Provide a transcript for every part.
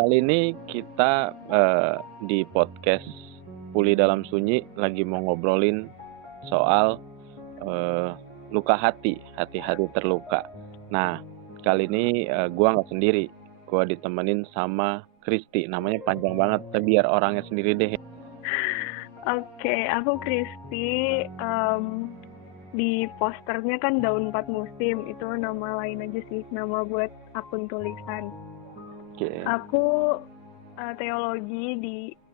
Kali ini kita di podcast Pulih Dalam Sunyi lagi mau ngobrolin soal luka hati, hati-hati terluka. Nah, kali ini gua nggak sendiri, gua ditemenin sama Kristi. Namanya panjang banget, tapi biar orangnya sendiri deh. Oke, aku Kristi. Di posternya kan Daun 4 Musim, itu nama lain aja sih, nama buat akun tulisan. Oke. Aku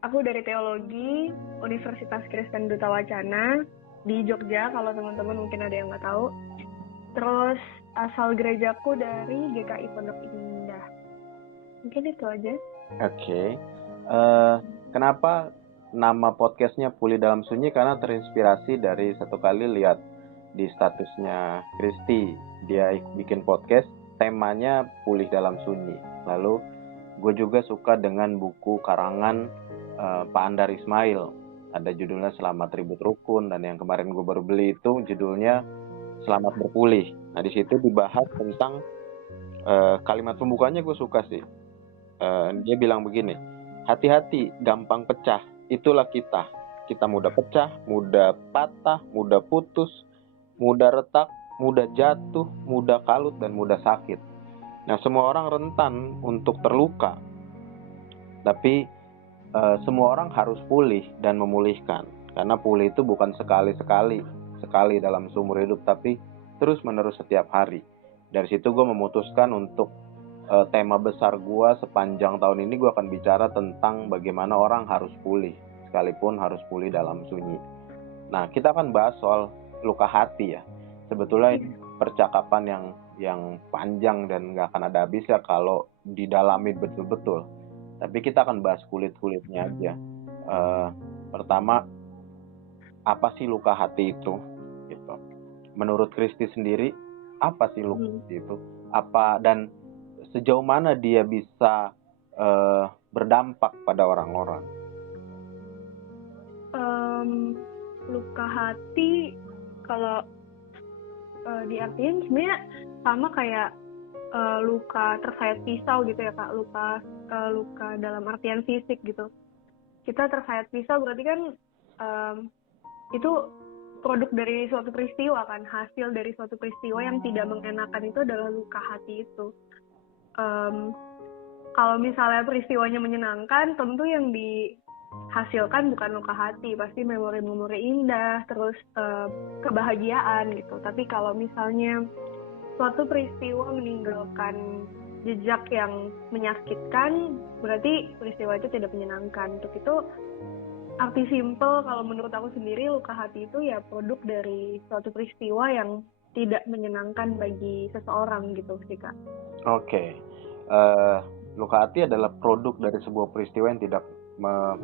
aku dari teologi Universitas Kristen Duta Wacana di Jogja, kalau teman-teman mungkin ada yang nggak tahu. Terus asal gerejaku dari GKI Pondok Indah. Mungkin itu aja. Oke. Kenapa nama podcastnya Pulih Dalam Sunyi? Karena terinspirasi dari satu kali lihat di statusnya Kristi, dia bikin podcast temanya Pulih Dalam Sunyi. Lalu gue juga suka dengan buku karangan Pak Andar Ismail, ada judulnya Selamat Ribut Rukun, dan yang kemarin gue baru beli itu judulnya Selamat Berpulih. Nah, di situ dibahas tentang kalimat pembukanya gue suka sih. Dia bilang begini, hati-hati gampang pecah, itulah kita mudah pecah, mudah patah, mudah putus, mudah retak, mudah jatuh, mudah kalut, dan mudah sakit. Nah, semua orang rentan untuk terluka, tapi semua orang harus pulih dan memulihkan. Karena pulih itu bukan sekali dalam seumur hidup, tapi terus menerus setiap hari. Dari situ gue memutuskan untuk tema besar gue sepanjang tahun ini, gue akan bicara tentang bagaimana orang harus pulih, sekalipun harus pulih dalam sunyi. Nah, kita akan bahas soal luka hati ya. Sebetulnya ini percakapan yang panjang dan nggak akan ada habisnya kalau didalami betul-betul. Tapi kita akan bahas kulit-kulitnya aja. Pertama, apa sih luka hati itu? Gitu. Menurut Kristi sendiri, apa sih luka hati itu? Apa dan sejauh mana dia bisa berdampak pada orang-orang? Luka hati kalau diartiin sebenarnya sama kayak luka tersayat pisau gitu ya Kak, luka dalam artian fisik gitu. Kita tersayat pisau berarti kan itu produk dari suatu peristiwa kan, hasil dari suatu peristiwa yang tidak mengenakan, itu adalah luka hati itu. Kalau misalnya peristiwanya menyenangkan, tentu yang dihasilkan bukan luka hati, pasti memori-memori indah, terus kebahagiaan gitu. Tapi kalau misalnya suatu peristiwa meninggalkan jejak yang menyakitkan, berarti peristiwa itu tidak menyenangkan. Untuk itu, arti simple kalau menurut aku sendiri, luka hati itu ya produk dari suatu peristiwa yang tidak menyenangkan bagi seseorang gitu sih Kak. Oke. Luka hati adalah produk dari sebuah peristiwa yang tidak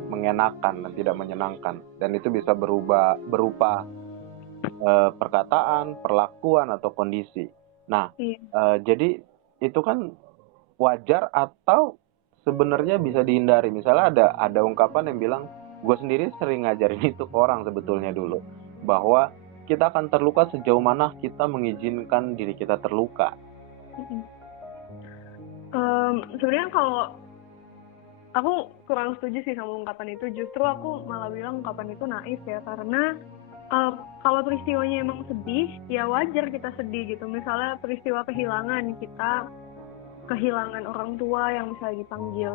mengenakan dan tidak menyenangkan, dan itu bisa berupa perkataan, perlakuan, atau kondisi. Nah, jadi itu kan wajar atau sebenarnya bisa dihindari. Misalnya ada ungkapan yang bilang, gue sendiri sering ngajarin itu ke orang sebetulnya dulu, bahwa kita akan terluka sejauh mana kita mengizinkan diri kita terluka. Sebenarnya kalau aku kurang setuju sih sama ungkapan itu. Justru aku malah bilang ungkapan itu naif ya, karena kalau peristiwanya emang sedih, ya wajar kita sedih gitu. Misalnya peristiwa kehilangan, kita kehilangan orang tua yang misalnya dipanggil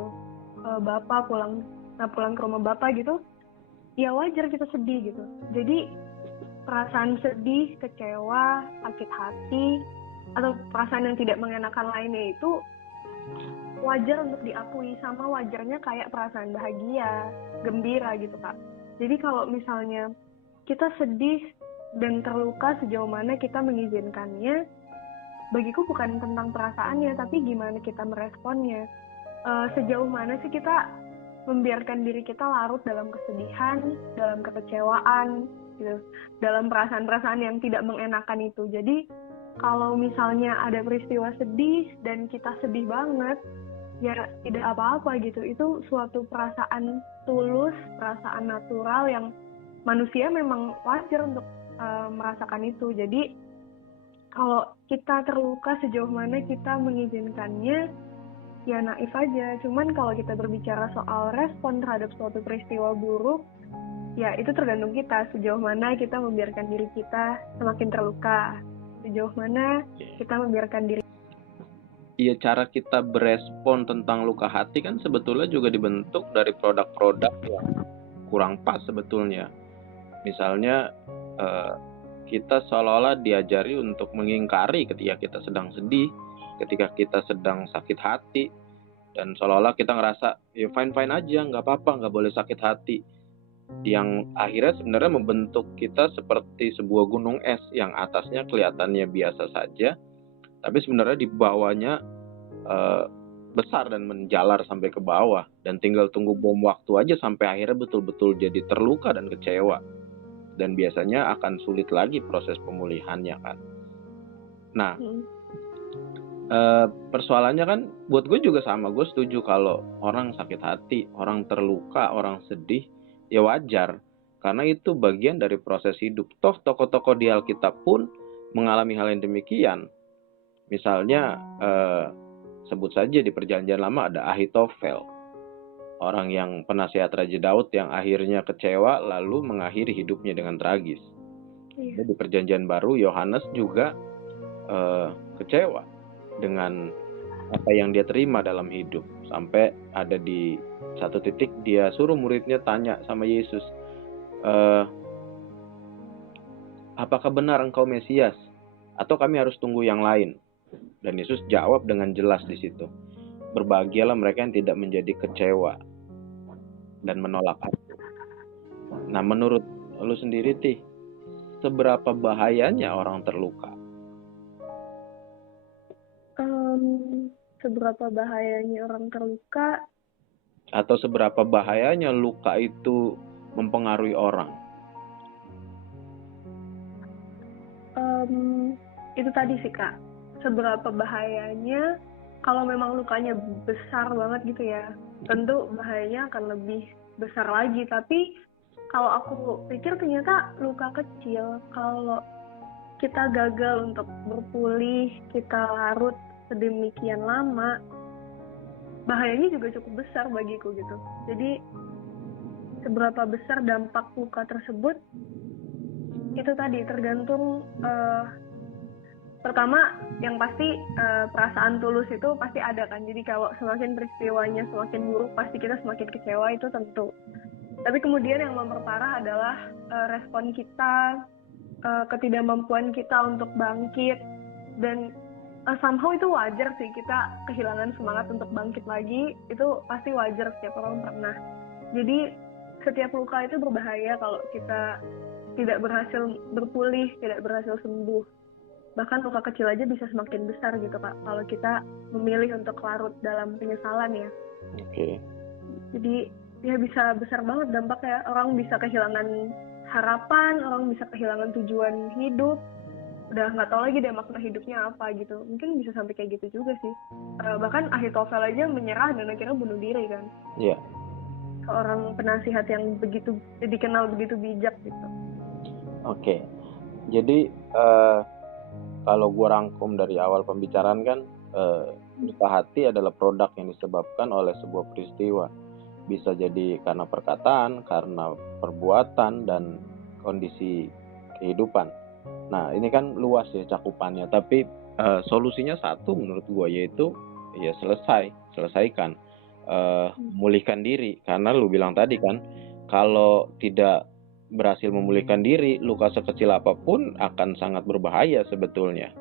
bapak pulang ke rumah bapak gitu, ya wajar kita sedih gitu. Jadi perasaan sedih, kecewa, sakit hati, atau perasaan yang tidak mengenakan lainnya itu wajar untuk diakui, sama wajarnya kayak perasaan bahagia, gembira gitu Kak. Jadi kalau misalnya kita sedih dan terluka, sejauh mana kita mengizinkannya, bagiku bukan tentang perasaannya, tapi gimana kita meresponnya. Sejauh mana sih kita membiarkan diri kita larut dalam kesedihan, dalam kekecewaan, gitu, dalam perasaan-perasaan yang tidak mengenakan itu. Jadi kalau misalnya ada peristiwa sedih dan kita sedih banget, ya tidak apa-apa gitu. Itu suatu perasaan tulus, perasaan natural yang manusia memang wajar untuk merasakan itu. Jadi kalau kita terluka, sejauh mana kita mengizinkannya, ya naif aja. Cuman kalau kita berbicara soal respon terhadap suatu peristiwa buruk, ya itu tergantung kita, sejauh mana kita membiarkan diri kita semakin terluka, sejauh mana kita membiarkan diri. Iya, cara kita berespon tentang luka hati kan sebetulnya juga dibentuk dari produk-produk yang kurang pas sebetulnya. Misalnya kita seolah-olah diajari untuk mengingkari ketika kita sedang sedih, ketika kita sedang sakit hati, dan seolah-olah kita ngerasa ya fine-fine aja, nggak apa-apa, nggak boleh sakit hati, yang akhirnya sebenarnya membentuk kita seperti sebuah gunung es yang atasnya kelihatannya biasa saja, tapi sebenarnya di bawahnya besar dan menjalar sampai ke bawah, dan tinggal tunggu bom waktu aja sampai akhirnya betul-betul jadi terluka dan kecewa, dan biasanya akan sulit lagi proses pemulihannya kan. Nah, persoalannya kan buat gue juga sama, gue setuju kalau orang sakit hati, orang terluka, orang sedih, ya wajar, karena itu bagian dari proses hidup. Toh tokoh-tokoh di Alkitab pun mengalami hal yang demikian. Misalnya sebut saja di Perjanjian Lama ada Ahitofel, orang yang penasihat Raja Daud yang akhirnya kecewa lalu mengakhiri hidupnya dengan tragis. Di Perjanjian Baru Yohanes juga kecewa dengan apa yang dia terima dalam hidup, sampai ada di satu titik dia suruh muridnya tanya sama Yesus, apakah benar engkau Mesias atau kami harus tunggu yang lain? Dan Yesus jawab dengan jelas di situ, berbahagialah mereka yang tidak menjadi kecewa dan menolak aku. Nah, menurut lu sendiri Tih, seberapa bahayanya orang terluka? Seberapa bahayanya orang terluka, atau seberapa bahayanya luka itu mempengaruhi orang? Itu tadi sih Kak, seberapa bahayanya. Kalau memang lukanya besar banget gitu ya, tentu bahayanya akan lebih besar lagi. Tapi kalau aku pikir ternyata luka kecil, kalau kita gagal untuk berpulih, kita larut sedemikian lama, bahayanya juga cukup besar bagiku gitu. Jadi seberapa besar dampak luka tersebut, itu tadi tergantung pertama yang pasti perasaan tulus itu pasti ada kan. Jadi kalau semakin peristiwanya semakin buruk, pasti kita semakin kecewa, itu tentu. Tapi kemudian yang memperparah adalah respon kita, ketidakmampuan kita untuk bangkit. Dan somehow itu wajar sih, kita kehilangan semangat untuk bangkit lagi, itu pasti wajar, setiap orang pernah. Jadi setiap luka itu berbahaya kalau kita tidak berhasil berpulih, tidak berhasil sembuh. Bahkan luka kecil aja bisa semakin besar gitu Kak, kalau kita memilih untuk larut dalam penyesalan ya. Oke. Jadi ya bisa besar banget dampaknya. Orang bisa kehilangan harapan, orang bisa kehilangan tujuan hidup, udah nggak tahu lagi deh makna hidupnya apa gitu. Mungkin bisa sampai kayak gitu juga sih. Bahkan Ahitofel aja menyerah dan akhirnya bunuh diri kan. Iya. Seorang penasihat yang begitu dikenal begitu bijak gitu. Oke. Jadi kalau gue rangkum dari awal pembicaraan kan, luka hati adalah produk yang disebabkan oleh sebuah peristiwa. Bisa jadi karena perkataan, karena perbuatan, dan kondisi kehidupan. Nah, ini kan luas ya cakupannya, tapi solusinya satu menurut gue, yaitu ya selesaikan, memulihkan diri. Karena lu bilang tadi kan, kalau tidak berhasil memulihkan diri, luka sekecil apapun akan sangat berbahaya sebetulnya.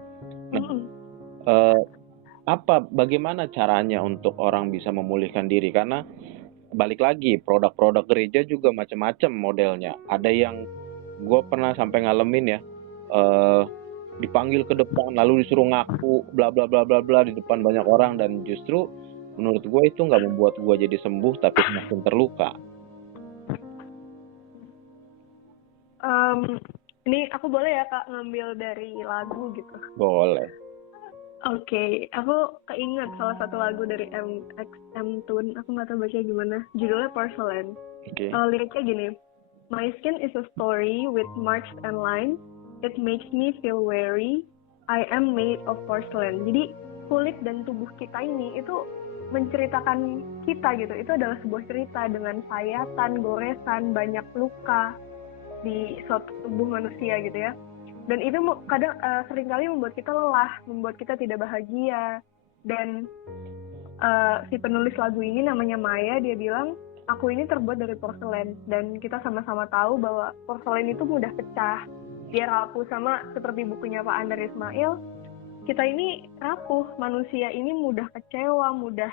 Bagaimana caranya untuk orang bisa memulihkan diri? Karena balik lagi, produk-produk gereja juga macam-macam modelnya. Ada yang gue pernah sampai ngalamin ya, dipanggil ke depan lalu disuruh ngaku bla bla bla bla bla di depan banyak orang, dan justru menurut gue itu nggak membuat gue jadi sembuh, tapi semakin terluka. Ini aku boleh ya Kak ngambil dari lagu gitu? Boleh. Oke, aku keinget salah satu lagu dari MXM Tune, aku nggak tahu bacanya gimana, judulnya Porcelain. Liriknya gini, my skin is a story with marks and lines, it makes me feel weary, I am made of porcelain. Jadi kulit dan tubuh kita ini itu menceritakan kita gitu. Itu adalah sebuah cerita dengan sayatan, goresan, banyak luka di suatu tubuh manusia gitu ya. Dan itu kadang seringkali membuat kita lelah, membuat kita tidak bahagia. Dan si penulis lagu ini namanya Maya, dia bilang, aku ini terbuat dari porselen. Dan kita sama-sama tahu bahwa porselen itu mudah pecah, dia rapuh. Sama seperti bukunya Pak Andar Ismail, kita ini rapuh, manusia ini mudah kecewa, mudah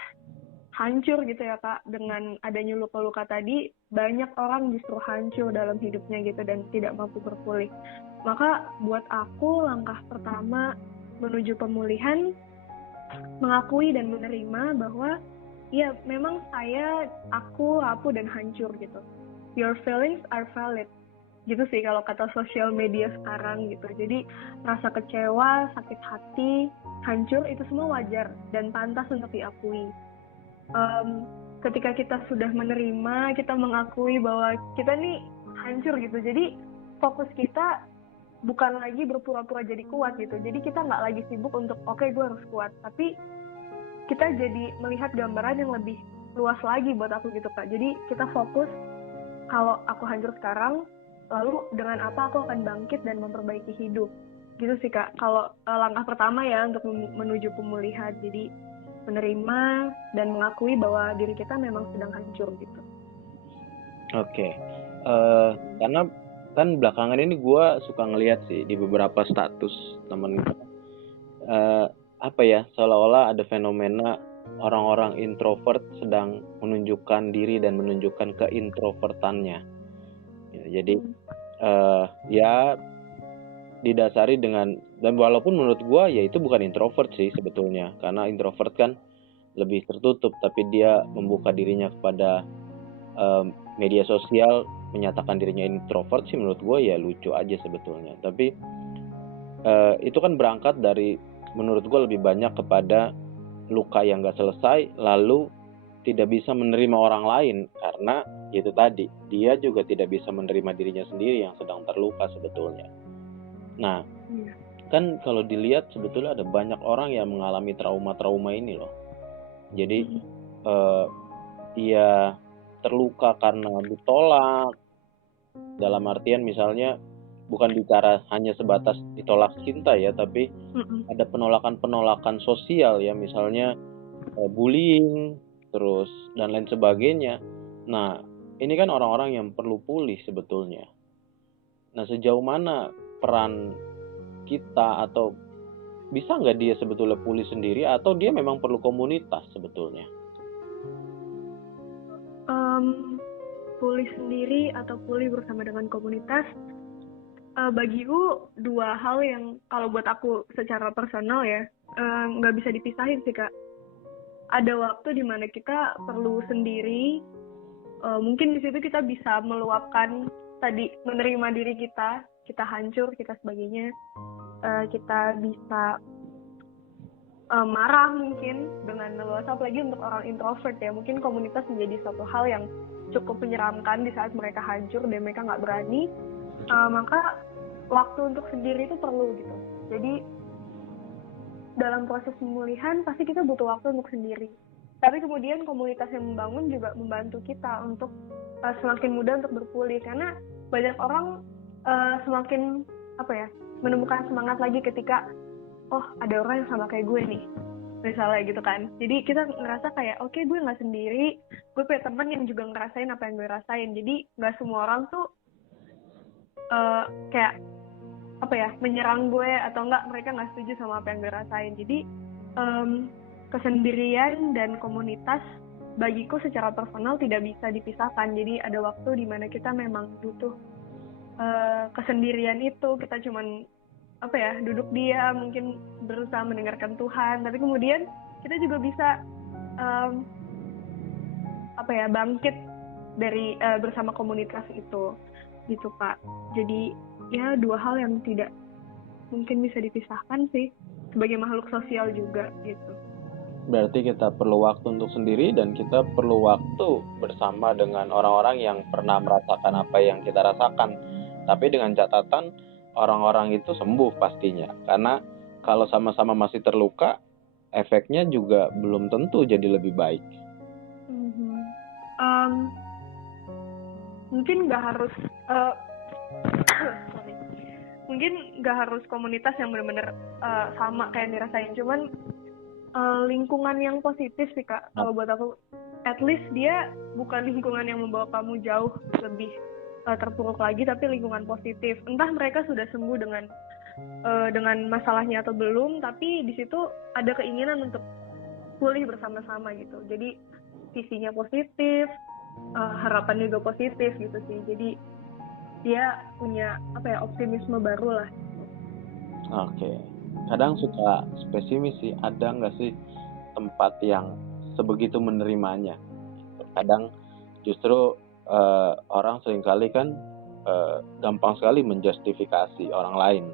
hancur gitu ya Kak. Dengan adanya luka-luka tadi, banyak orang justru hancur dalam hidupnya gitu dan tidak mampu berpulih. Maka buat aku langkah pertama menuju pemulihan, mengakui dan menerima bahwa ya memang aku rapuh dan hancur gitu. Your feelings are valid. Gitu sih kalau kata sosial media sekarang gitu. Jadi rasa kecewa, sakit hati, hancur itu semua wajar dan pantas untuk diakui. Ketika kita sudah menerima, kita mengakui bahwa kita nih hancur gitu. Jadi fokus kita bukan lagi berpura-pura jadi kuat gitu. Jadi kita nggak lagi sibuk untuk oke, gue harus kuat. Tapi kita jadi melihat gambaran yang lebih luas lagi buat aku gitu Kak. Jadi kita fokus kalau aku hancur sekarang, lalu dengan apa aku akan bangkit dan memperbaiki hidup. Gitu sih Kak. Kalau langkah pertama ya untuk menuju pemulihan. Jadi menerima dan mengakui bahwa diri kita memang sedang hancur gitu. Oke. Karena kan belakangan ini gue suka ngelihat sih di beberapa status temen gue, apa ya, seolah-olah ada fenomena orang-orang introvert sedang menunjukkan diri dan menunjukkan keintrovertannya. Ya, jadi ya didasari dengan, dan walaupun menurut gue ya itu bukan introvert sih sebetulnya, karena introvert kan lebih tertutup, tapi dia membuka dirinya kepada media sosial, menyatakan dirinya introvert sih menurut gue ya lucu aja sebetulnya. Tapi itu kan berangkat dari, menurut gue lebih banyak kepada luka yang gak selesai, lalu tidak bisa menerima orang lain karena itu tadi, dia juga tidak bisa menerima dirinya sendiri yang sedang terluka sebetulnya. Nah, kan kalau dilihat sebetulnya ada banyak orang yang mengalami trauma-trauma ini loh. Jadi ia terluka karena ditolak, dalam artian misalnya bukan bicara hanya sebatas ditolak cinta ya, tapi ada penolakan-penolakan sosial ya, misalnya bullying terus dan lain sebagainya. Nah, ini kan orang-orang yang perlu pulih sebetulnya. Nah, sejauh mana peran kita, atau bisa nggak dia sebetulnya pulih sendiri, atau dia memang perlu komunitas sebetulnya? Pulih sendiri atau pulih bersama dengan komunitas, bagiku dua hal yang kalau buat aku secara personal ya nggak bisa dipisahin sih Kak. Ada waktu di mana kita perlu sendiri, mungkin di situ kita bisa meluapkan tadi, menerima diri kita hancur, kita sebagainya, kita bisa marah mungkin dengan leluasa, apalagi untuk orang introvert ya, mungkin komunitas menjadi suatu hal yang cukup menyeramkan di saat mereka hancur dan mereka nggak berani. Maka waktu untuk sendiri itu perlu gitu. Jadi dalam proses pemulihan pasti kita butuh waktu untuk sendiri, tapi kemudian komunitas yang membangun juga membantu kita untuk semakin mudah untuk berpulih, karena banyak orang semakin menemukan semangat lagi ketika ada orang yang sama kayak gue nih misalnya gitu kan. Jadi kita ngerasa kayak oke, gue nggak sendiri, gue punya teman yang juga ngerasain apa yang gue rasain. Jadi nggak semua orang tuh kayak menyerang gue, atau enggak mereka nggak setuju sama apa yang gue rasain. Jadi kesendirian dan komunitas bagiku secara personal tidak bisa dipisahkan. Jadi ada waktu di mana kita memang butuh kesendirian itu, kita cuman duduk diam, mungkin berusaha mendengarkan Tuhan, tapi kemudian kita juga bisa bangkit dari bersama komunitas itu gitu Kak. Jadi ya dua hal yang tidak mungkin bisa dipisahkan sih, sebagai makhluk sosial juga gitu. Berarti kita perlu waktu untuk sendiri, dan kita perlu waktu bersama dengan orang-orang yang pernah merasakan apa yang kita rasakan. Tapi dengan catatan orang-orang itu sembuh pastinya. Karena kalau sama-sama masih terluka, efeknya juga belum tentu jadi lebih baik. Mungkin nggak harus sorry. Mungkin nggak harus komunitas yang benar-benar sama kayak yang dirasain, cuman lingkungan yang positif sih Kak. Kalau buat aku, at least dia bukan lingkungan yang membawa kamu jauh lebih terpuruk lagi, tapi lingkungan positif. Entah mereka sudah sembuh dengan masalahnya atau belum, tapi di situ ada keinginan untuk pulih bersama-sama gitu. Jadi visinya positif, harapan juga positif gitu sih. Jadi dia punya optimisme baru lah. Oke. Kadang suka pesimis sih, ada nggak sih tempat yang sebegitu menerimanya? Kadang justru orang seringkali kan gampang sekali menjustifikasi orang lain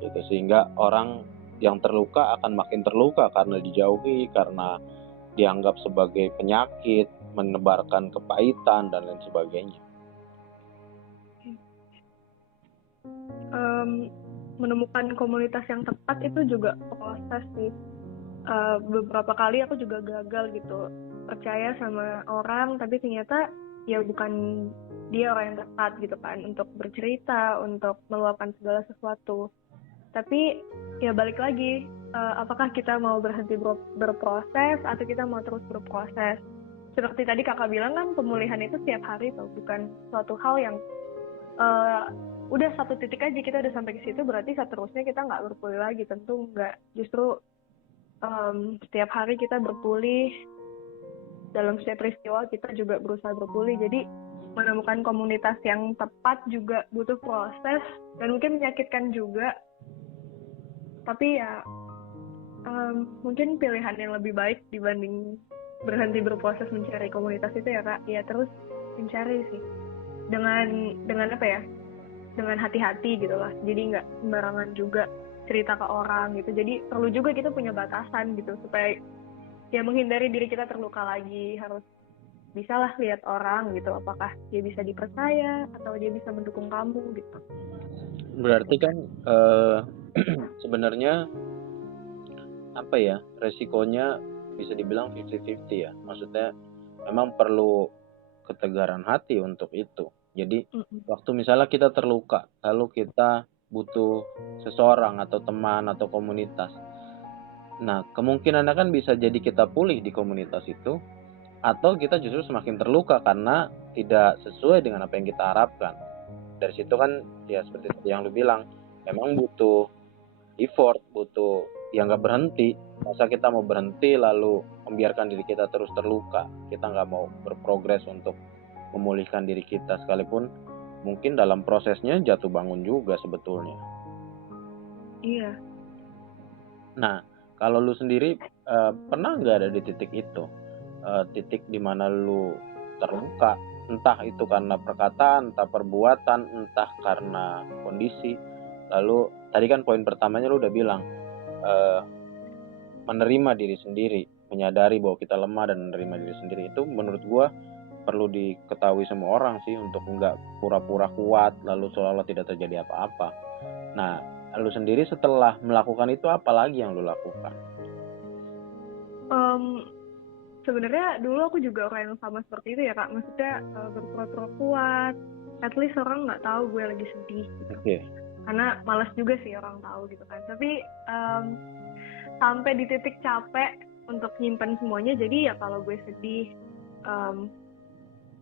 gitu, sehingga orang yang terluka akan makin terluka karena dijauhi, karena dianggap sebagai penyakit, menebarkan kepahitan dan lain sebagainya. Menemukan komunitas yang tepat itu juga proses sih. Beberapa kali aku juga gagal gitu, percaya sama orang tapi ternyata ya bukan dia orang yang tepat gitu kan untuk bercerita, untuk meluapkan segala sesuatu. Tapi ya balik lagi, apakah kita mau berhenti berproses atau kita mau terus berproses. Seperti tadi kakak bilang kan, pemulihan itu setiap hari tuh, bukan suatu hal yang udah satu titik aja kita udah sampai ke situ berarti seterusnya kita nggak berpulih lagi. Tentu nggak, justru setiap hari kita berpulih, dalam setiap peristiwa kita juga berusaha berpulih. Jadi menemukan komunitas yang tepat juga butuh proses dan mungkin menyakitkan juga, tapi ya mungkin pilihan yang lebih baik dibanding berhenti berproses mencari komunitas itu ya Kak, ya terus mencari sih dengan apa ya, dengan hati-hati gitu lah. Jadi nggak sembarangan juga cerita ke orang gitu. Jadi perlu juga kita punya batasan gitu supaya ya menghindari diri kita terluka lagi. Harus bisalah lihat orang gitu, apakah dia bisa dipercaya atau dia bisa mendukung kamu gitu. Berarti kan sebenarnya apa ya, resikonya bisa dibilang 50-50 ya. Maksudnya memang perlu ketegaran hati untuk itu. Jadi waktu misalnya kita terluka, lalu kita butuh seseorang atau teman atau komunitas. Nah, kemungkinannya kan bisa jadi kita pulih di komunitas itu, atau kita justru semakin terluka karena tidak sesuai dengan apa yang kita harapkan. Dari situ kan ya seperti yang lu bilang, memang butuh effort, butuh yang nggak berhenti. Masa kita mau berhenti lalu membiarkan diri kita terus terluka? Kita nggak mau berprogres untuk memulihkan diri kita, sekalipun mungkin dalam prosesnya jatuh bangun juga sebetulnya. Iya. Nah, kalau lu sendiri pernah nggak ada di titik itu, titik dimana lu terluka, entah itu karena perkataan, entah perbuatan, entah karena kondisi. Lalu tadi kan poin pertamanya lu udah bilang menerima diri sendiri, menyadari bahwa kita lemah dan menerima diri sendiri. Itu menurut gua perlu diketahui semua orang sih, untuk nggak pura-pura kuat lalu seolah-olah tidak terjadi apa-apa. Nah, lu sendiri setelah melakukan itu apa lagi yang lu lakukan? Sebenarnya dulu aku juga orang yang sama seperti itu ya Kak. Maksudnya berpura-pura kuat, at least orang nggak tahu gue lagi sedih gitu. Okay. Karena malas juga sih orang tahu gitu kan. Tapi sampai di titik capek untuk nyimpen semuanya, jadi ya kalau gue sedih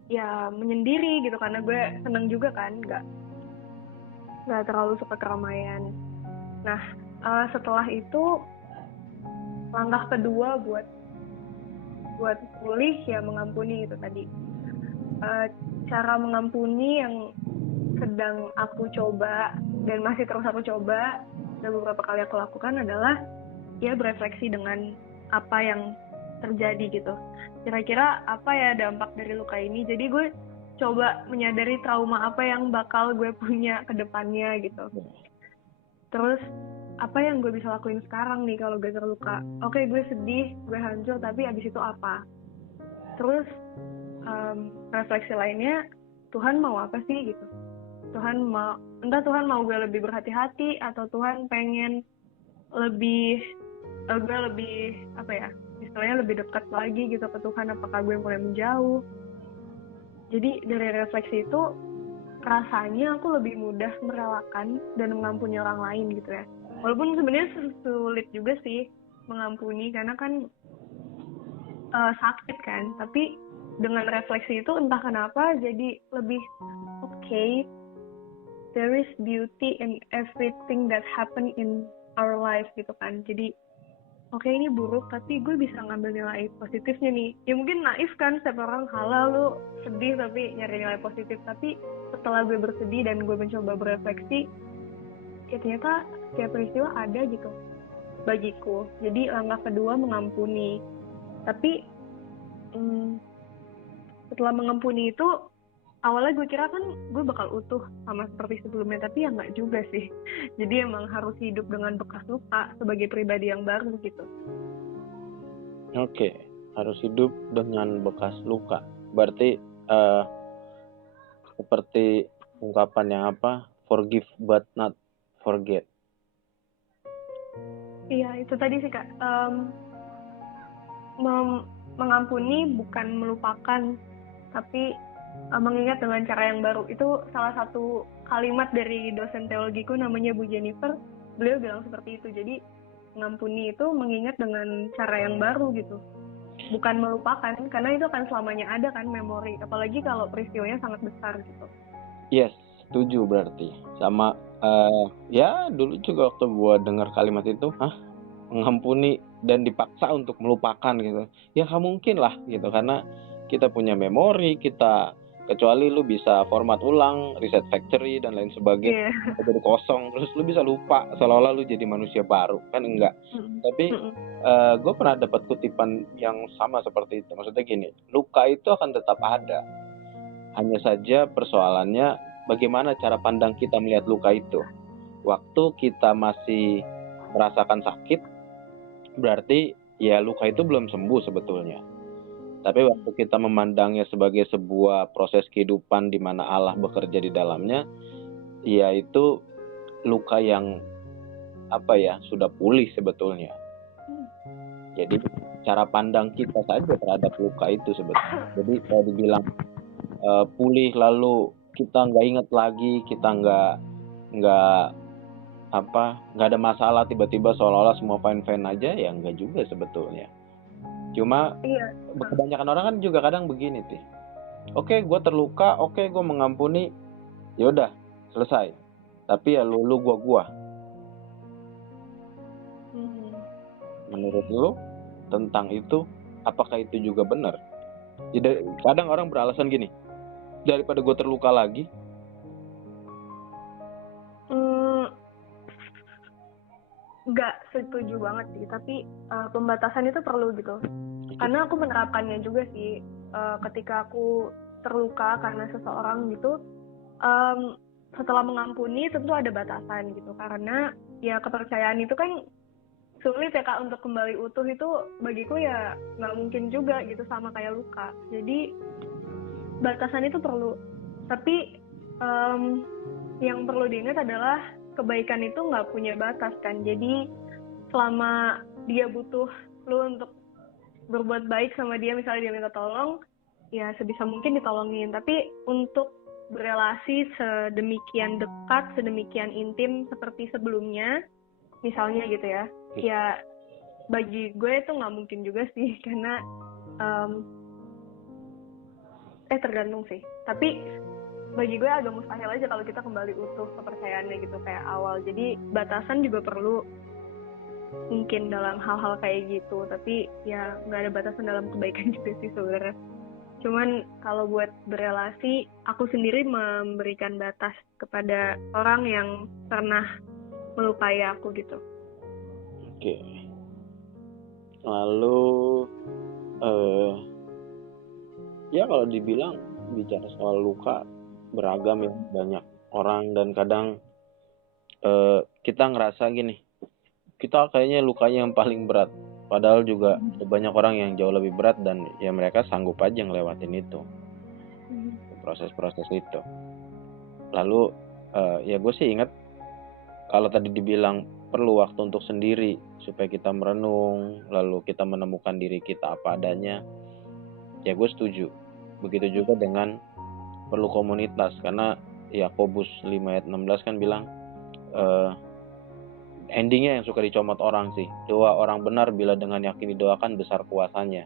ya menyendiri gitu, karena gue seneng juga kan, nggak terlalu suka keramaian. Nah, setelah itu langkah kedua buat pulih ya mengampuni itu tadi. Cara mengampuni yang sedang aku coba dan masih terus aku coba dan beberapa kali aku lakukan adalah ya berefleksi dengan apa yang terjadi gitu. Kira-kira apa ya dampak dari luka ini? Jadi gue coba menyadari trauma apa yang bakal gue punya ke depannya gitu. Terus apa yang gue bisa lakuin sekarang nih kalau gue terluka? Oke, gue sedih, gue hancur, tapi abis itu apa? Terus refleksi lainnya, Tuhan mau apa sih gitu? Entah Tuhan mau gue lebih berhati-hati, atau Tuhan pengen lebih gue lebih apa ya, istilahnya lebih dekat lagi gitu ke Tuhan, apakah gue mulai menjauh. Jadi dari refleksi itu rasanya aku lebih mudah merelakan dan mengampuni orang lain gitu ya. Walaupun sebenarnya sulit juga sih mengampuni karena kan sakit kan, tapi dengan refleksi itu entah kenapa jadi lebih okay, there is beauty in everything that happen in our life gitu kan. Jadi oke, ini buruk tapi gue bisa ngambil nilai positifnya nih. Ya mungkin naif kan, setiap orang halal lu sedih tapi nyari nilai positif. Tapi setelah gue bersedih dan gue mencoba berefleksi, ya ternyata setiap peristiwa ada gitu bagiku. Jadi langkah kedua mengampuni. Tapi setelah mengampuni itu, awalnya gue kira kan gue bakal utuh sama seperti sebelumnya, tapi ya nggak juga sih. Jadi emang harus hidup dengan bekas luka sebagai pribadi yang baru gitu. Oke, harus hidup dengan bekas luka. Berarti seperti ungkapan yang apa? Forgive but not forget. Iya, itu tadi sih Kak. Mengampuni bukan melupakan, tapi mengingat dengan cara yang baru. Itu salah satu kalimat dari dosen teologiku namanya Bu Jennifer. Beliau bilang seperti itu. Jadi mengampuni itu mengingat dengan cara yang baru gitu. Bukan melupakan, karena itu akan selamanya ada kan memori. Apalagi kalau peristiwanya sangat besar gitu. Yes, setuju berarti. Sama ya dulu juga waktu gua dengar kalimat itu, mengampuni dan dipaksa untuk melupakan gitu. Ya nggak mungkin lah gitu, karena kita punya memori, kecuali lu bisa format ulang, reset factory dan lain sebagainya, jadi kosong, terus lu bisa lupa seolah-olah lu jadi manusia baru, kan enggak. Tapi gue pernah dapat kutipan yang sama seperti itu. Maksudnya gini, luka itu akan tetap ada, hanya saja persoalannya bagaimana cara pandang kita melihat luka itu. Waktu kita masih merasakan sakit, berarti ya luka itu belum sembuh sebetulnya. Tapi waktu kita memandangnya sebagai sebuah proses kehidupan di mana Allah bekerja di dalamnya, ya itu luka yang sudah pulih sebetulnya. Jadi cara pandang kita saja terhadap luka itu sebetulnya. Jadi kalau dibilang pulih lalu kita nggak ingat lagi, kita nggak ada masalah, tiba-tiba seolah-olah semua fine-fine aja, ya enggak juga sebetulnya. Cuma kebanyakan orang kan juga kadang begini sih. Oke, gue terluka, oke gue mengampuni, yaudah selesai. Tapi ya lu gua. Menurut lu tentang itu, apakah itu juga benar? Jadi kadang orang beralasan gini, daripada gue terluka lagi. Nggak setuju banget sih, tapi pembatasan itu perlu gitu. Karena aku menerapkannya juga sih, ketika aku terluka karena seseorang gitu, setelah mengampuni tentu ada batasan gitu. Karena ya kepercayaan itu kan sulit ya Kak untuk kembali utuh, itu bagiku ya nggak mungkin juga gitu, sama kayak luka. Jadi batasan itu perlu. Tapi yang perlu diingat adalah kebaikan itu nggak punya batas kan. Jadi selama dia butuh lu untuk berbuat baik sama dia, misalnya dia minta tolong, ya sebisa mungkin ditolongin. Tapi untuk berelasi sedemikian dekat, sedemikian intim seperti sebelumnya, misalnya gitu ya, ya bagi gue itu nggak mungkin juga sih. Karena tergantung sih. Tapi bagi gue agak mustahil aja kalau kita kembali utuh kepercayaannya gitu kayak awal. Jadi batasan juga perlu mungkin dalam hal-hal kayak gitu, tapi ya nggak ada batasan dalam kebaikan juga sih sebenarnya. Cuman kalau buat berelasi, aku sendiri memberikan batas kepada orang yang pernah melukai aku gitu. Oke. Lalu ya kalau dibilang bicara soal luka beragam ya, banyak orang, dan kadang kita ngerasa gini, kita kayaknya lukanya yang paling berat, padahal juga banyak orang yang jauh lebih berat dan ya mereka sanggup aja ngelewatin itu, proses-proses itu. Lalu ya gue sih ingat kalau tadi dibilang perlu waktu untuk sendiri supaya kita merenung, lalu kita menemukan diri kita apa adanya. Ya gue setuju. Begitu juga dengan perlu komunitas, karena Yakobus 5 ayat 16 kan bilang endingnya yang suka dicomot orang sih. Doa orang benar bila dengan yakin didoakan besar kuasanya.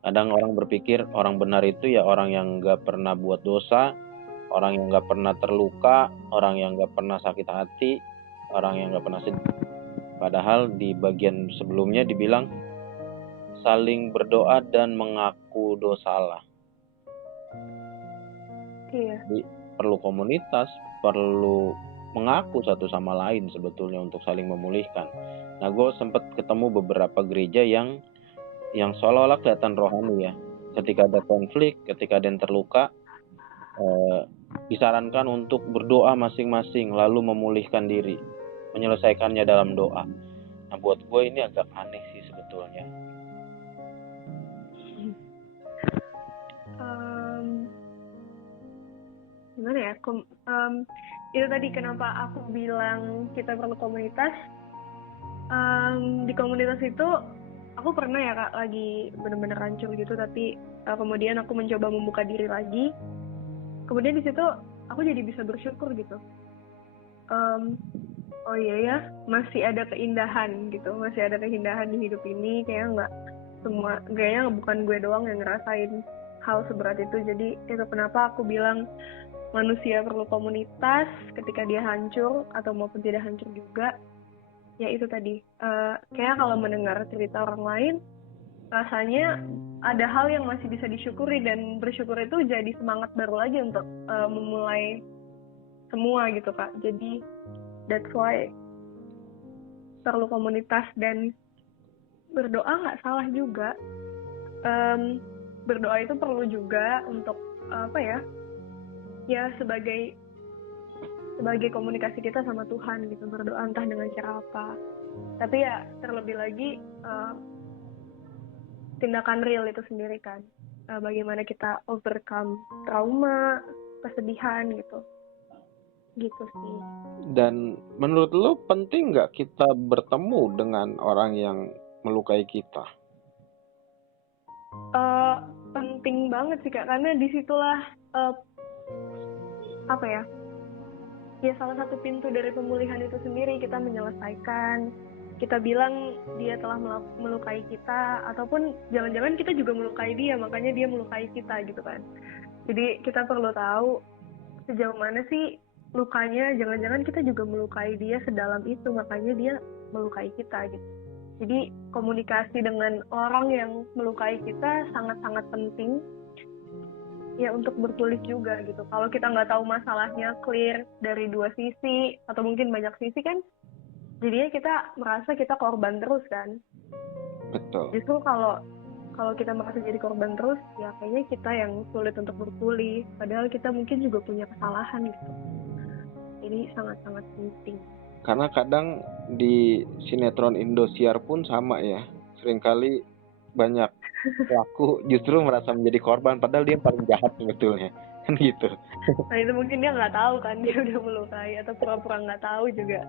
Kadang orang berpikir orang benar itu ya orang yang gak pernah buat dosa, orang yang gak pernah terluka, orang yang gak pernah sakit hati, orang yang gak pernah sedih. Padahal di bagian sebelumnya dibilang saling berdoa dan mengaku dosalah. Iya. Jadi perlu komunitas, perlu mengaku satu sama lain sebetulnya untuk saling memulihkan. Nah, gue sempat ketemu beberapa gereja yang seolah-olah kelihatan rohani ya. Ketika ada konflik, ketika ada yang terluka, disarankan untuk berdoa masing-masing lalu memulihkan diri, menyelesaikannya dalam doa. Nah, buat gue ini agak aneh sih sebetulnya. Gimana ya? Itu tadi kenapa aku bilang kita perlu komunitas. Di komunitas itu aku pernah ya Kak lagi benar-benar hancur gitu, tapi kemudian aku mencoba membuka diri lagi. Kemudian di situ aku jadi bisa bersyukur gitu. Oh iya ya, masih ada keindahan gitu, masih ada keindahan di hidup ini. Kayaknya bukan gue doang yang ngerasain hal seberat itu. Jadi itu kenapa aku bilang manusia perlu komunitas ketika dia hancur atau maupun tidak hancur juga. Ya itu tadi, kayak kalau mendengar cerita orang lain, rasanya ada hal yang masih bisa disyukuri, dan bersyukur itu jadi semangat baru lagi untuk memulai semua gitu Kak. Jadi that's why perlu komunitas, dan berdoa nggak salah juga. Berdoa itu perlu juga untuk ya sebagai komunikasi kita sama Tuhan gitu, berdoa entah dengan cara apa. Tapi ya terlebih lagi tindakan real itu sendiri kan, bagaimana kita overcome trauma, kesedihan gitu sih. Dan menurut lo penting nggak kita bertemu dengan orang yang melukai kita? Penting banget sih Kak, karena disitulah ya salah satu pintu dari pemulihan itu sendiri. Kita menyelesaikan, kita bilang dia telah melukai kita, ataupun jangan-jangan kita juga melukai dia, makanya dia melukai kita gitu kan. Jadi kita perlu tahu sejauh mana sih lukanya, jangan-jangan kita juga melukai dia sedalam itu, makanya dia melukai kita gitu. Jadi komunikasi dengan orang yang melukai kita sangat-sangat penting ya untuk berpulih juga gitu. Kalau kita nggak tahu masalahnya clear dari dua sisi atau mungkin banyak sisi kan, jadinya kita merasa kita korban terus kan. Betul. Justru kalau kita merasa jadi korban terus, ya kayaknya kita yang sulit untuk berpulih, padahal kita mungkin juga punya kesalahan gitu. Ini sangat-sangat penting. Karena kadang di sinetron Indosiar pun sama ya, seringkali banyak pelaku justru merasa menjadi korban padahal dia paling jahat sebetulnya, kan gitu. Nah itu mungkin dia nggak tahu kan dia udah melukai, atau pura-pura nggak tahu juga.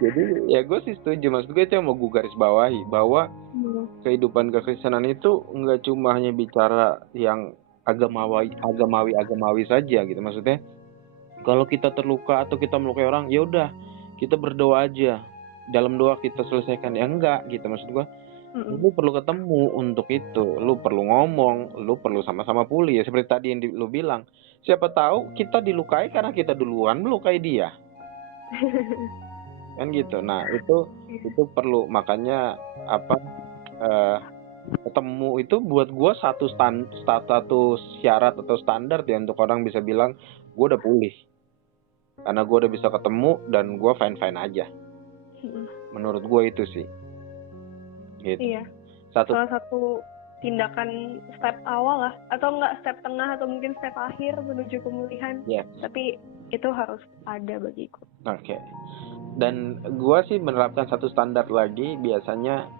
Jadi ya gue sih setuju, maksud gue itu yang mau gue garis bawahi, bahwa kehidupan kekristenan itu nggak cuma hanya bicara yang agamawi saja gitu. Maksudnya kalau kita terluka atau kita melukai orang, ya udah kita berdoa aja, dalam doa kita selesaikan, ya enggak gitu. Maksud gue lu perlu ketemu untuk itu, lu perlu ngomong, lu perlu sama-sama pulih ya, seperti tadi yang lu bilang. Siapa tahu kita dilukai karena kita duluan melukai dia. Kan gitu. Nah, itu perlu, makanya ketemu itu buat gue satu syarat atau standar ya untuk orang bisa bilang gue udah pulih. Karena gue udah bisa ketemu dan gue fine-fine aja. Menurut gue itu sih. Gitu. Iya. Salah satu tindakan step awal lah, atau enggak step tengah atau mungkin step akhir menuju pemulihan. Yes. Tapi itu harus ada bagiku. Oke. Dan gue sih menerapkan satu standar lagi. Biasanya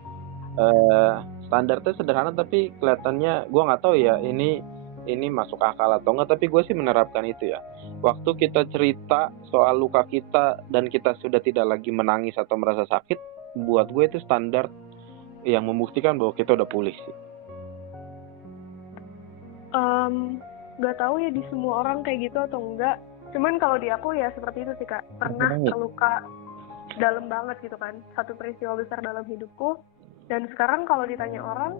standarnya sederhana tapi kelihatannya gue nggak tahu ya ini ini masuk akal atau enggak, tapi gue sih menerapkan itu ya. Waktu kita cerita soal luka kita dan kita sudah tidak lagi menangis atau merasa sakit, buat gue itu standar yang membuktikan bahwa kita udah pulih sih. Nggak tahu ya di semua orang kayak gitu atau enggak. Cuman kalau di aku ya seperti itu sih Kak. Pernah terluka dalam banget gitu kan. Satu peristiwa besar dalam hidupku. Dan sekarang kalau ditanya orang,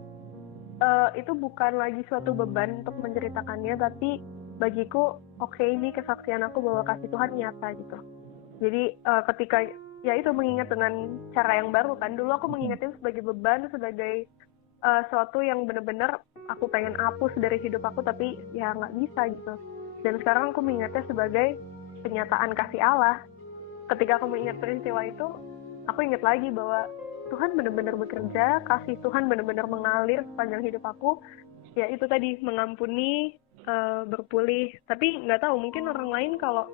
itu bukan lagi suatu beban untuk menceritakannya, tapi bagiku oke, ini kesaksian aku bahwa kasih Tuhan nyata gitu. Jadi ketika ya itu mengingat dengan cara yang baru kan. Dulu aku mengingatnya sebagai beban, sebagai sesuatu yang benar-benar aku pengen hapus dari hidup aku, tapi ya nggak bisa gitu. Dan sekarang aku mengingatnya sebagai penyataan kasih Allah. Ketika aku mengingat peristiwa itu, aku ingat lagi bahwa Tuhan benar-benar bekerja, kasih Tuhan benar-benar mengalir sepanjang hidup aku. Ya itu tadi, mengampuni, berpulih. Tapi nggak tahu, mungkin orang lain kalau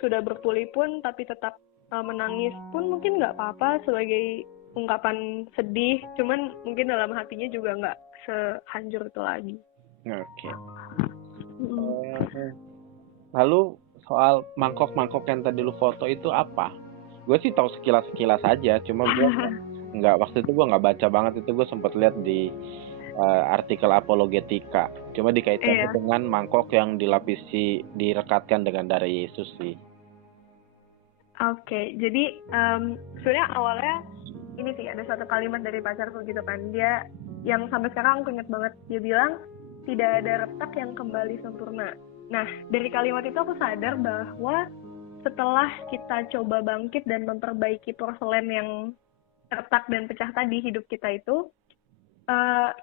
sudah berpulih pun tapi tetap menangis pun mungkin nggak apa-apa sebagai ungkapan sedih. Cuman mungkin dalam hatinya juga nggak sehancur itu lagi. Oke. Lalu soal mangkok-mangkok yang tadi lu foto itu apa? Gue sih tahu sekilas-sekilas aja, cuma gue nggak, waktu itu gue nggak baca banget. Itu gue sempat lihat di artikel apologetika, cuma dikaitkan dengan mangkok yang dilapisi, direkatkan dengan darah Yesus sih. Oke, jadi sebenarnya awalnya ini sih, ada satu kalimat dari pacarku gitu kan, dia yang sampai sekarang aku ingat banget, dia bilang tidak ada retak yang kembali sempurna. Nah, dari kalimat itu aku sadar bahwa setelah kita coba bangkit dan memperbaiki porselen yang retak dan pecah tadi hidup kita itu,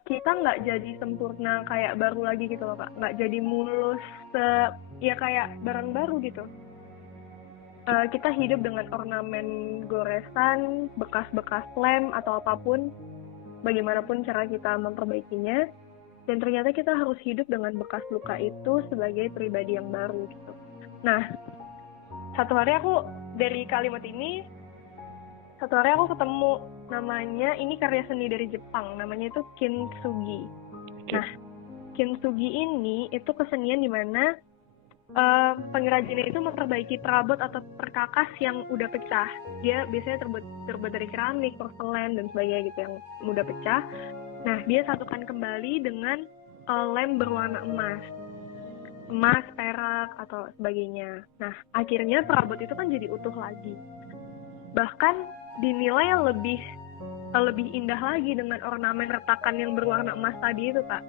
kita nggak jadi sempurna kayak baru lagi gitu loh Kak, nggak jadi mulus ya kayak barang baru gitu. Kita hidup dengan ornamen goresan, bekas-bekas lem atau apapun, bagaimanapun cara kita memperbaikinya, dan ternyata kita harus hidup dengan bekas luka itu sebagai pribadi yang baru gitu. Nah, satu hari aku dari kalimat ini, satu hari aku ketemu namanya, ini karya seni dari Jepang, namanya itu kintsugi. Nah, kintsugi ini itu kesenian di mana pengrajinnya itu memperbaiki perabot atau perkakas yang udah pecah. Dia biasanya terbuat dari keramik, porselen dan sebagainya gitu yang mudah pecah. Nah, dia satukan kembali dengan lem berwarna emas, perak atau sebagainya. Nah, akhirnya perabot itu kan jadi utuh lagi. Bahkan dinilai lebih indah lagi dengan ornamen retakan yang berwarna emas tadi itu, Kak.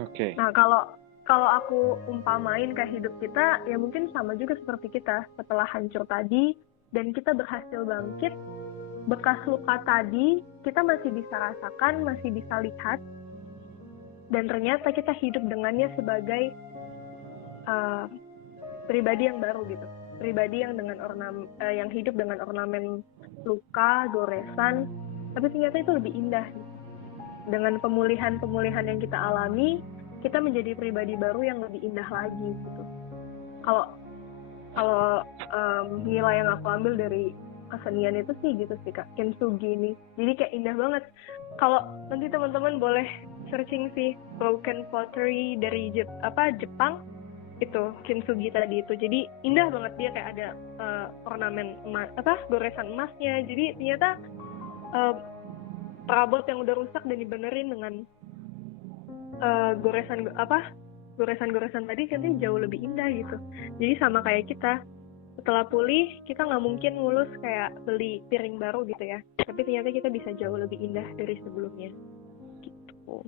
Oke. Nah, kalau aku umpamain ke hidup kita, ya mungkin sama juga seperti kita. Setelah hancur tadi, dan kita berhasil bangkit, bekas luka tadi, kita masih bisa rasakan, masih bisa lihat, dan ternyata kita hidup dengannya sebagai pribadi yang baru gitu. Pribadi yang yang hidup dengan ornamen luka, goresan, tapi ternyata itu lebih indah. Dengan pemulihan-pemulihan yang kita alami, kita menjadi pribadi baru yang lebih indah lagi gitu. Kalau nilai yang aku ambil dari kesenian itu sih gitu sih Kak, kintsugi ini. Jadi kayak indah banget. Kalau nanti teman-teman boleh searching sih broken pottery dari Jepang, itu kintsugi tadi itu. Jadi indah banget, dia kayak ada ornamen emas, goresan emasnya. Jadi ternyata perabot yang udah rusak dan dibenerin dengan goresan tadi kan jauh lebih indah gitu. Jadi sama kayak kita, setelah pulih kita nggak mungkin mulus kayak beli piring baru gitu ya, tapi ternyata kita bisa jauh lebih indah dari sebelumnya gitu.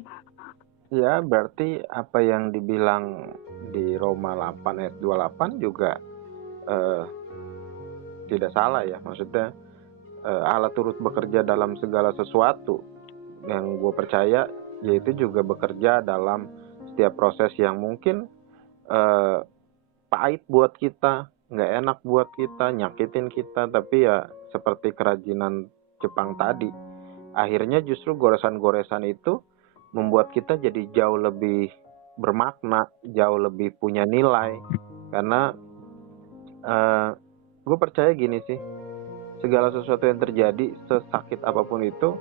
Ya, berarti apa yang dibilang di Roma 8 ayat 28 juga tidak salah ya. Maksudnya Allah turut bekerja dalam segala sesuatu. Yang gue percaya yaitu juga bekerja dalam setiap proses yang mungkin pahit buat kita, nggak enak buat kita, nyakitin kita, tapi ya seperti kerajinan Jepang tadi, akhirnya justru goresan-goresan itu membuat kita jadi jauh lebih bermakna, jauh lebih punya nilai. Karena gue percaya gini sih, segala sesuatu yang terjadi, sesakit apapun itu,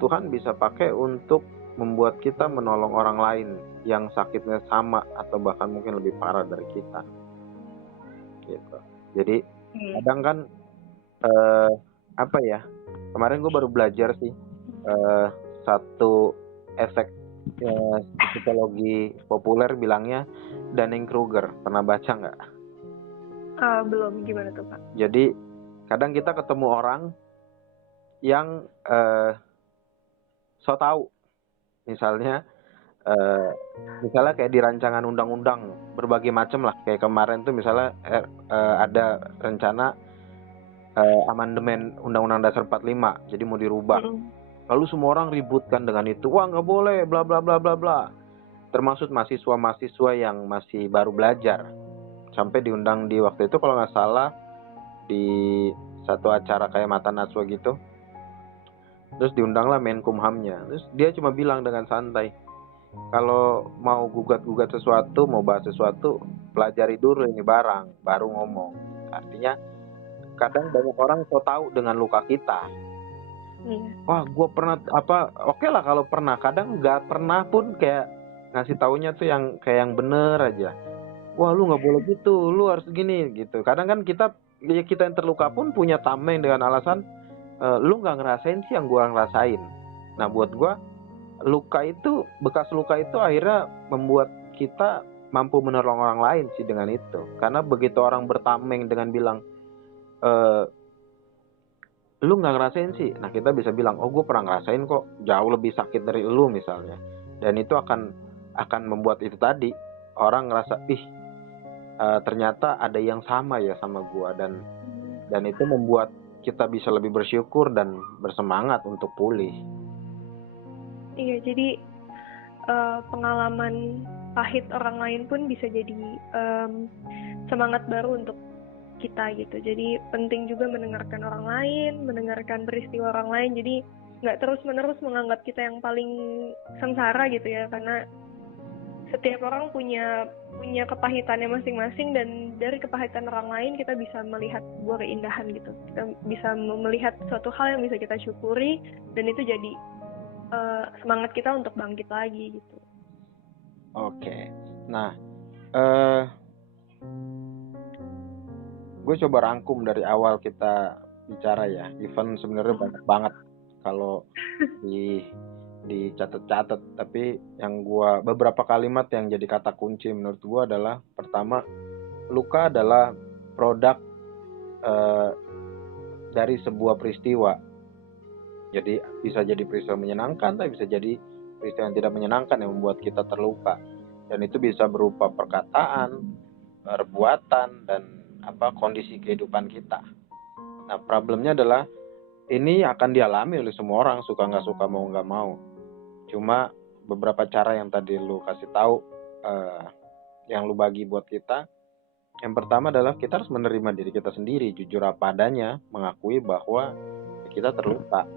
Tuhan bisa pakai untuk membuat kita menolong orang lain yang sakitnya sama atau bahkan mungkin lebih parah dari kita gitu. Jadi kadang kan apa ya, kemarin gue baru belajar sih satu efek psikologi populer bilangnya Dunning-Kruger. Pernah baca nggak? Belum. Gimana tuh, Pak? Jadi kadang kita ketemu orang yang so tahu, misalnya kayak di rancangan undang-undang berbagai macam lah, kayak kemarin tuh misalnya ada rencana amandemen Undang-Undang Dasar 45, jadi mau dirubah. Lalu semua orang ributkan dengan itu, wah nggak boleh, bla bla bla bla bla. Termasuk mahasiswa yang masih baru belajar. Sampai diundang di waktu itu kalau nggak salah di satu acara kayak Mata Najwa gitu. Terus diundanglah Menkumhamnya. Terus dia cuma bilang dengan santai, kalau mau gugat-gugat sesuatu, mau bahas sesuatu, pelajari dulu ini barang, baru ngomong. Artinya kadang banyak orang so tahu dengan luka kita. Wah, gue pernah oke lah kalau pernah. Kadang nggak pernah pun kayak ngasih taunya tuh yang kayak yang bener aja. Wah, lu nggak boleh gitu, lu harus gini gitu. Kadang kan kita yang terluka pun punya tameng dengan alasan lu nggak ngerasain sih yang gue ngerasain. Nah, buat gue bekas luka itu akhirnya membuat kita mampu menolong orang lain sih dengan itu. Karena begitu orang bertameng dengan bilang lu nggak ngerasain sih, nah kita bisa bilang, oh gue pernah ngerasain kok, jauh lebih sakit dari lu misalnya. Dan itu akan membuat itu tadi orang ngerasa ternyata ada yang sama ya sama gue, dan itu membuat kita bisa lebih bersyukur dan bersemangat untuk pulih. Iya, jadi pengalaman pahit orang lain pun bisa jadi semangat baru untuk kita gitu. Jadi penting juga mendengarkan orang lain, mendengarkan peristiwa orang lain. Jadi nggak terus-menerus menganggap kita yang paling sengsara gitu ya, karena setiap orang punya kepahitannya masing-masing, dan dari kepahitan orang lain kita bisa melihat sebuah keindahan gitu. Kita bisa melihat suatu hal yang bisa kita syukuri, dan itu jadi semangat kita untuk bangkit lagi gitu. Oke. Nah, gue coba rangkum dari awal kita bicara ya. Even sebenarnya banyak banget kalau dicatat-catat, tapi yang beberapa kalimat yang jadi kata kunci menurut gue adalah, pertama, luka adalah produk dari sebuah peristiwa. Jadi bisa jadi peristiwa menyenangkan, tapi bisa jadi peristiwa yang tidak menyenangkan yang membuat kita terluka. Dan itu bisa berupa perkataan, perbuatan, dan kondisi kehidupan kita. Nah, problemnya adalah ini akan dialami oleh semua orang, suka nggak suka, mau nggak mau. Cuma beberapa cara yang tadi lu kasih tahu, yang lu bagi buat kita. Yang pertama adalah kita harus menerima diri kita sendiri, jujur apa adanya, mengakui bahwa kita terluka.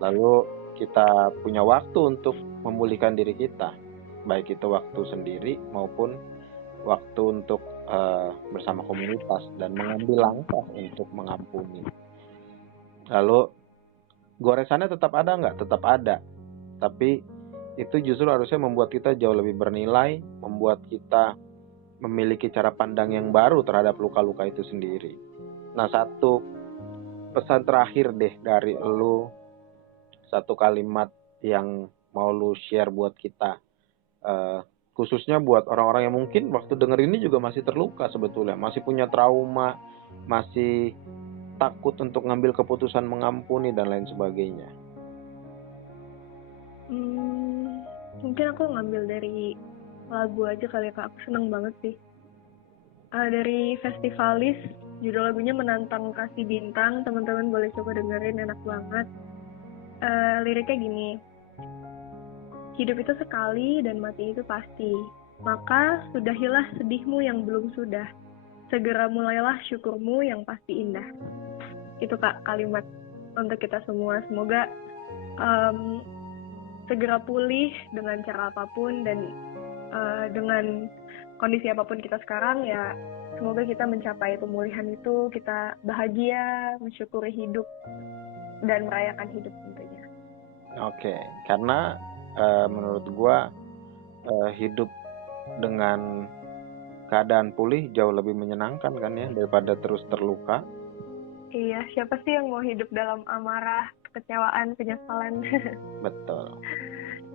Lalu kita punya waktu untuk memulihkan diri kita, baik itu waktu sendiri maupun waktu untuk bersama komunitas, dan mengambil langkah untuk mengampuni. Lalu goresannya tetap ada nggak? Tetap ada. Tapi itu justru harusnya membuat kita jauh lebih bernilai, membuat kita memiliki cara pandang yang baru terhadap luka-luka itu sendiri. Nah, satu pesan terakhir deh dari lu, satu kalimat yang mau lu share buat kita, khususnya buat orang-orang yang mungkin waktu denger ini juga masih terluka sebetulnya, masih punya trauma, masih takut untuk ngambil keputusan mengampuni dan lain sebagainya. Mungkin aku ngambil dari lagu aja kali ya, Kak. Aku seneng banget sih. Dari Festivalis, judul lagunya Menantang Kasih Bintang. Teman-teman boleh coba dengerin, enak banget. Liriknya gini, hidup itu sekali dan mati itu pasti. Maka sudahilah sedihmu yang belum sudah. Segera mulailah syukurmu yang pasti indah. Itu Kak kalimat untuk kita semua. Semoga segera pulih dengan cara apapun, dan dengan kondisi apapun kita sekarang ya, semoga kita mencapai pemulihan itu, kita bahagia, mensyukuri hidup, dan merayakan hidup tentunya. Oke, karena menurut gua hidup dengan keadaan pulih jauh lebih menyenangkan kan ya, daripada terus terluka. Iya, siapa sih yang mau hidup dalam amarah, kekecewaan, penyesalan? Betul.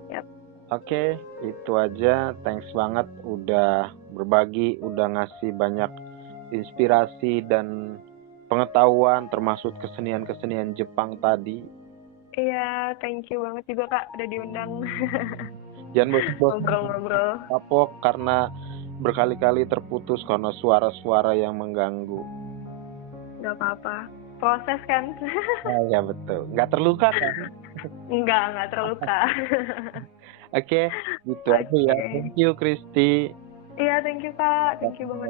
Yap. Oke, itu aja. Thanks banget udah berbagi, udah ngasih banyak inspirasi dan pengetahuan, termasuk kesenian-kesenian Jepang tadi. Iya, thank you banget juga Kak udah diundang. Jangan bosan-bosan Ngobrol-ngobrol. kapok karena berkali-kali terputus karena suara-suara yang mengganggu. Gak apa-apa. Proses kan? Ya betul. Nggak terluka kan? Enggak terluka. Oke, gitu aja ya. Thank you, Kristi. Iya, thank you Kak. Thank you banget.